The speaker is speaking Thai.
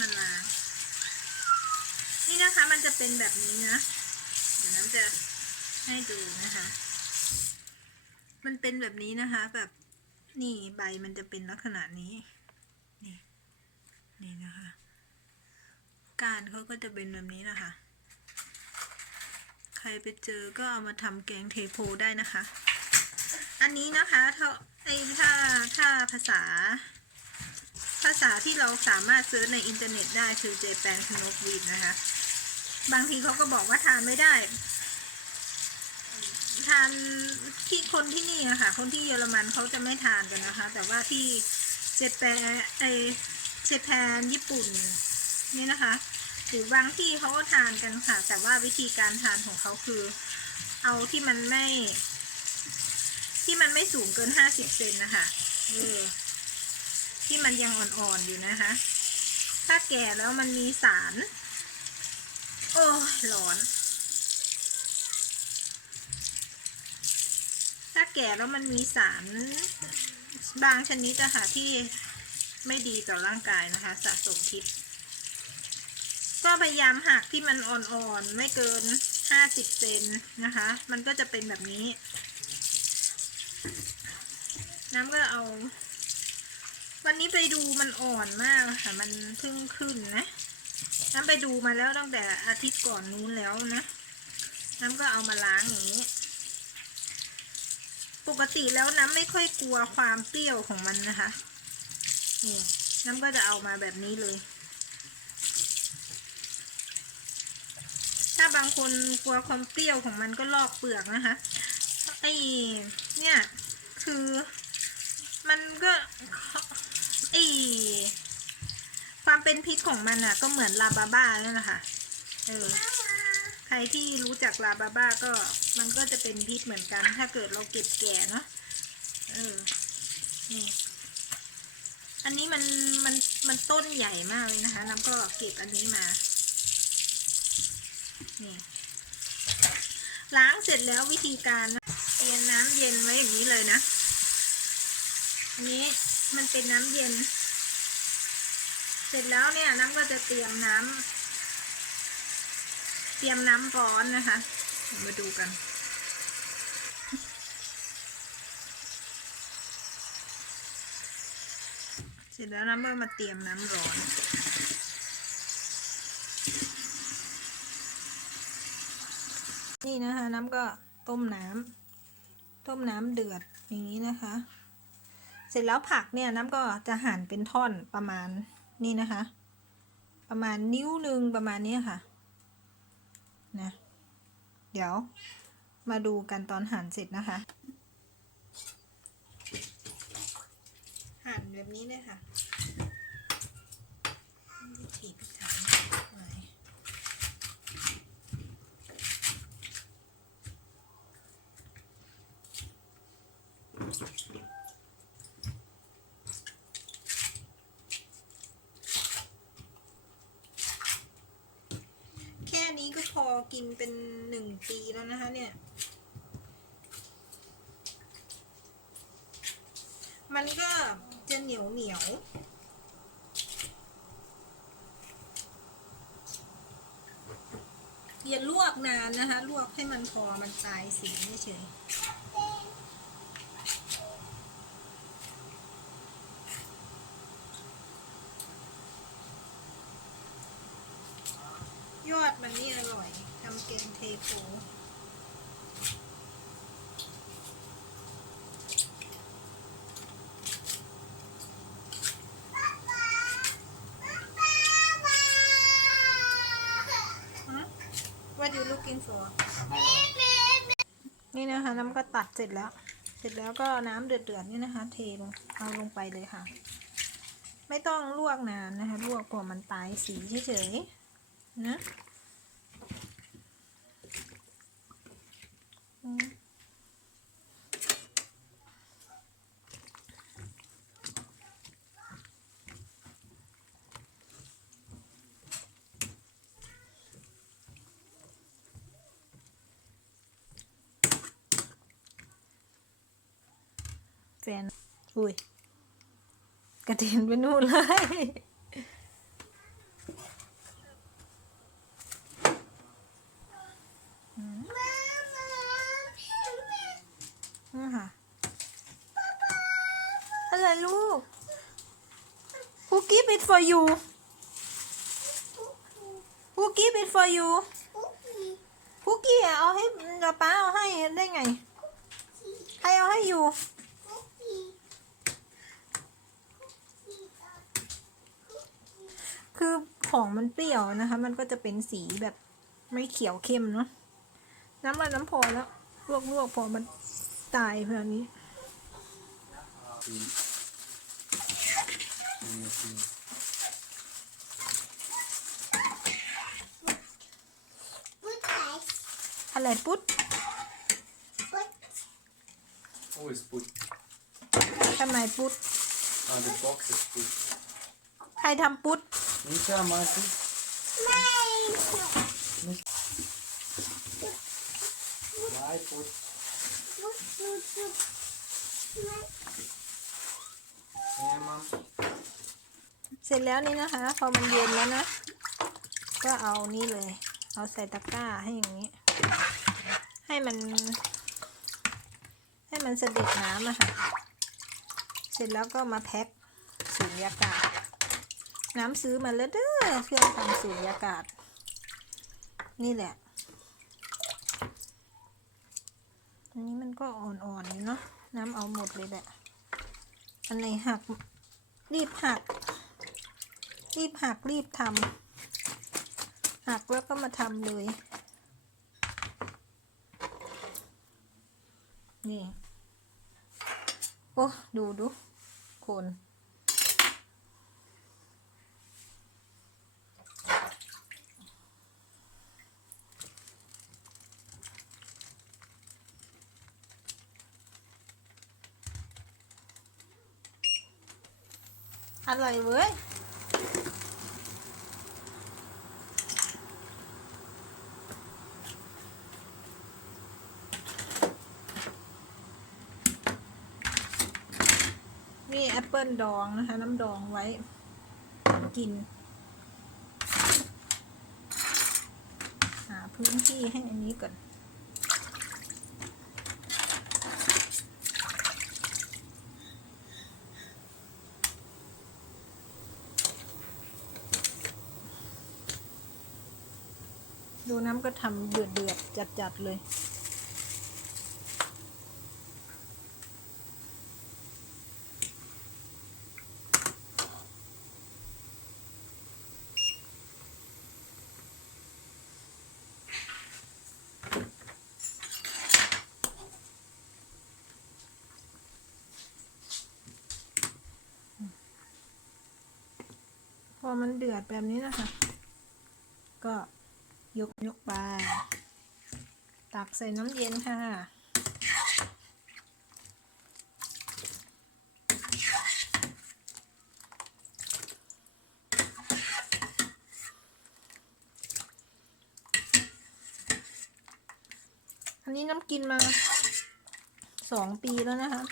มาล้างนี่นะคะมันจะเป็นแบบนี้นะ เดี๋ยวน้ำจะให้ดูนะคะ มันเป็นแบบนี้นะคะ แบบนี่ใบมันจะเป็นลักษณะนี้ นี่ นี่นะคะ การเขาก็จะเป็นแบบนี้นะคะ ใครไปเจอก็เอามาทำแกงเทโพได้นะคะ อันนี้นะคะถ้าไอถ้าถ้าภาษาาษาที่เราสามารถซื้อในอินเทอร์เน็ตได้คือเจแปนคนกวีดนะคะ บางทีเขาก็บอกว่าทานไม่ได้ ทานที่คนที่นี่อะค่ะ คนที่เยอรมันเขาจะไม่ทานกันนะคะ แต่ว่าที่เจแปนไอเจแปนญี่ปุ่นนี่นะคะหรือบางที่เขาก็ทานกันค่ะ แต่ว่าวิธีการทานของเขาคือ เอาที่มันไม่ ที่มันไม่สูงเกินห้าสิบเซนนะคะเออ ที่มันยังอ่อนๆอยู่นะคะ ถ้าแก่แล้วมันมีสาร โอ้ยร้อน ถ้าแก่แล้วมันมีสาร บางชนิดอะคะที่ไม่ดีต่อร่างกายนะคะ สะสมพิษก็พยายามหักที่มันอ่อนๆ ไม่เกินห้าสิบเซนนะคะ มันก็จะเป็นแบบนี้ น้ำก็เอา วันนี้ไปดูมันอ่อนมากค่ะ มันเพิ่งขึ้นนะ น้ำไปดูมาแล้วตั้งแต่อาทิตย์ก่อนนู้นแล้วนะ น้ำก็เอามาล้างอย่างนี้ ปกติแล้วน้ำไม่ค่อยกลัวความเปรี้ยวของมันนะคะ นี่ น้ำก็จะเอามาแบบนี้เลย ถ้าบางคนกลัวความเปรี้ยวของมันก็ลอกเปลือกนะคะ ไอ้ เนี่ย คือ มันก็ไอ้ความเป็นพิษของมันอะ ก็เหมือนลาบาบ้านั่นแหละค่ะเออใครที่รู้จักลาบาบ้าก็มันก็จะเป็นพิษเหมือนกัน ถ้าเกิดเราเก็บแก่เนาะเออนี่อันนี้มันมันมันต้นใหญ่มากเลยนะคะ น้ำก็เก็บอันนี้มา นี่ ล้างเสร็จแล้ววิธีการเตรียมน้ำเย็นไว้อย่างนี้เลยนะ อันนี้มันเป็นน้ำเย็น เสร็จแล้วเนี่ยน้ำก็จะเตรียมน้ำเตรียมน้ำร้อนนะคะมาดูกันเสร็จแล้วน้ำก็มาเตรียมน้ำร้อน นี่นะคะ น้ำก็ต้มน้ำต้มน้ำเดือดอย่างนี้นะคะ เสร็จแล้วผักเนี่ยน้ำก็จะหั่นเป็นท่อนประมาณนี่นะคะ ประมาณนิ้วหนึ่งประมาณนี้ค่ะนะเดี๋ยวมาดูกันตอนหั่นเสร็จนะคะ หั่นแบบนี้เลยค่ะถีบถังไว้แค่นี้ก็ พอกินเป็นหนึ่งปีแล้วนะคะเนี่ย มันก็จะเหนียวเหนียวอย่าลวกนานนะคะ ลวกให้มันพอมันตายสีเฉย ยอดมันนี่อร่อยทำแกงเทโพ Huh? What you looking for นี่นะคะน้ำก็ตัดเสร็จแล้ว เสร็จแล้วก็น้ำเดือดๆนี่นะคะ เทลงเอาลงไปเลยค่ะ ไม่ต้องลวกนานนะคะ ลวกพอมันตายสีเฉยๆ นะอืมแฟนอุ้ยกระเด็นไปนู่นเลย นี่ค่ะอะไรลูกคุกกี้ it for you คุกกี้ it for you คุกกี้เอาให้กับป้าเอาให้ได้ไง ใครเอาให้อยู่คือของมันเปรี้ยวนะคะ มันก็จะเป็นสีแบบไม่เขียวเข้มเนาะน้ำมันน้ำพอแล้วลวกๆพอมัน ตายแบบนี้อะไรปุ๊ด Always put ทำไมปุ๊ด uh, the box is put. ใครทำปุ๊ด Nisha, Marty. Why put? Yeah, mom. เสร็จแล้วนี่นะคะ พอมันเย็นแล้วนะ ก็เอานี่เลย เอาใส่ตะกร้าให้อย่างนี้ ให้มัน ให้มันเสด็จน้ำอะค่ะ เสร็จแล้วก็มาแพ็คสูญญากาศ น้ำซื้อมาแล้วเด้อเครื่องทำสูญญากาศ นี่แหละ อันนี้มันก็อ่อนๆอยู่เนาะน้ำเอาหมดเลยแหละ อันไหนหัก รีบหัก รีบหักรีบทำหักแล้วก็มาทำเลย นี่ โอ้ ดูดูคน อร่อยเว้ยนี่แอปเปิลดองนะคะ น้ำดองไว้ กิน หาพื้นที่ให้อันนี้ก่อน ดูน้ำก็ทำเดือดเดือดจัดจัดเลย พอมันเดือดแบบนี้นะคะ ก็ ยกยกไป ตักใส่น้ำเย็นค่ะ อันนี้น้ำกินมาสองปีแล้วนะคะ